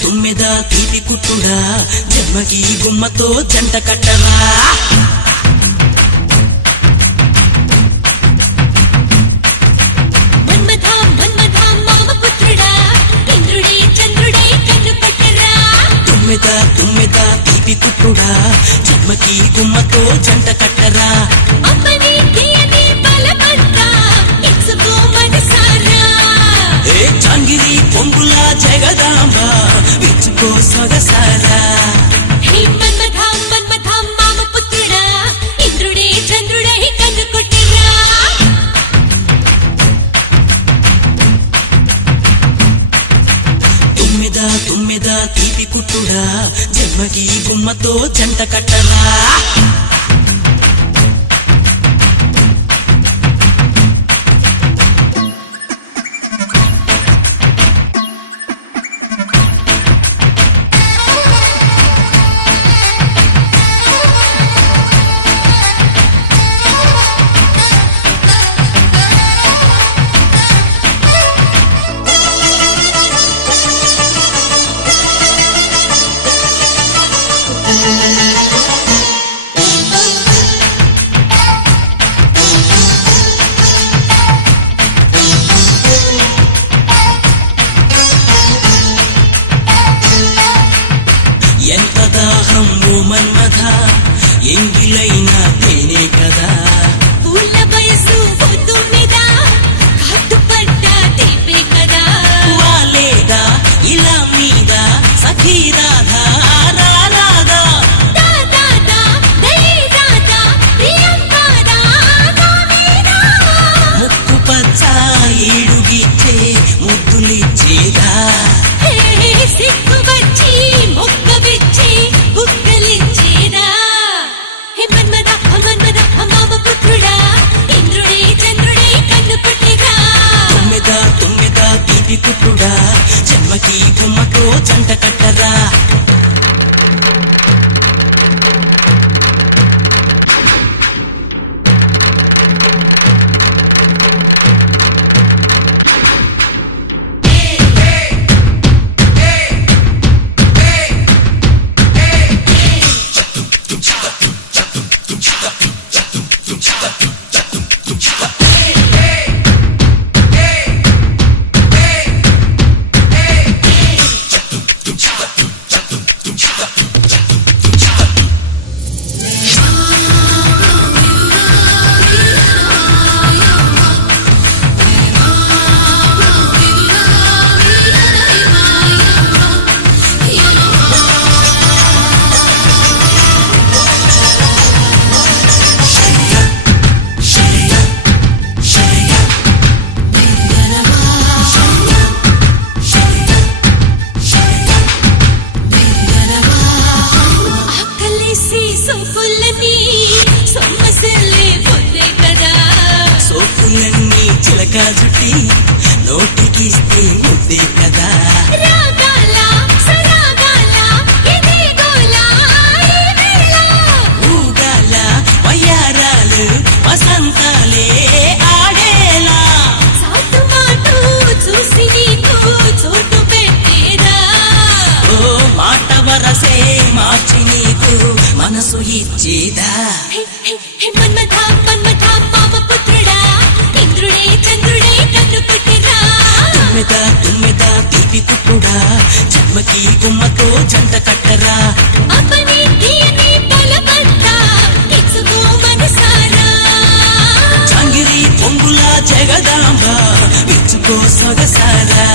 తుమ్మెదా తీపి కుట్టుడా జన్మకి గుమ్మతో జంట కట్టరా మన్మథ మామ పుత్రుడా ఇంద్రుడే చంద్రుడే కన్ను పట్టరా తుమ్మెదా తీపి కుట్టుడా జన్మకి గుమ్మతో జంట కట్టరా అప్పని తీయని బలమంతా ఇచ్చుకో మనసారా ఏ చాంగిరి పొంగుల జగదాంబ విచ్చుకో సొగసారా హే మన్మథ మామ పుత్రుడా ఇంద్రుడే చంద్రుడే కన్ను కొట్టరా తుమ్మెదా తీపి కుట్టుడా జన్మకి గుమ్మతో జంట కట్టరా ఎంత దాహం మన్మథ ఎంగిలైనా తేనే కదా పూల వయసు పొద్దున్నదా కట్టుపడ్డ తీపే కదా వాలేదా ఇలా మీద సఖీ రాధా రాధా దాదా దయే రాధా ప్రియంకారా నామేనా ముక్కు పచ్చ ఏడుగిచ్చే ముద్దులిచ్చేదా హే సిక్కు వచ్చి మొక్క విచ్చి బుక్కలిచ్చేదా హే మన్మథ మామ పుత్రుడా ఇంద్రుడే చంద్రుడే కన్ను పట్టరా తుమ్మెదా తీపి కుట్టుడా జన్మకి గుమ్మతో జంట కట్టరా సోకులన్నీ చిలక జుట్టి నోటికిస్తే ముద్దే కదా ఊగాల వయ్యారాలు వసంతాలే ఆడేలా చూసి నీకు చోటు పెట్టేదా ఓ మాట వరసే మార్చి నీకు మనసు ఇచ్చేదా మన్మథ మామ పుత్రుడా ఇంద్రుడే చంద్రుడే కన్ను కొట్టరా తుమ్మెదా తీపి కుట్టుడా జన్మకి గుమ్మతో జంట కట్టరా అప్పని తీయని బలమంతా ఇచ్చుకో మనసారా చాంగిరి పొంగుల జగదాంబ విచ్చుకో సొగసారా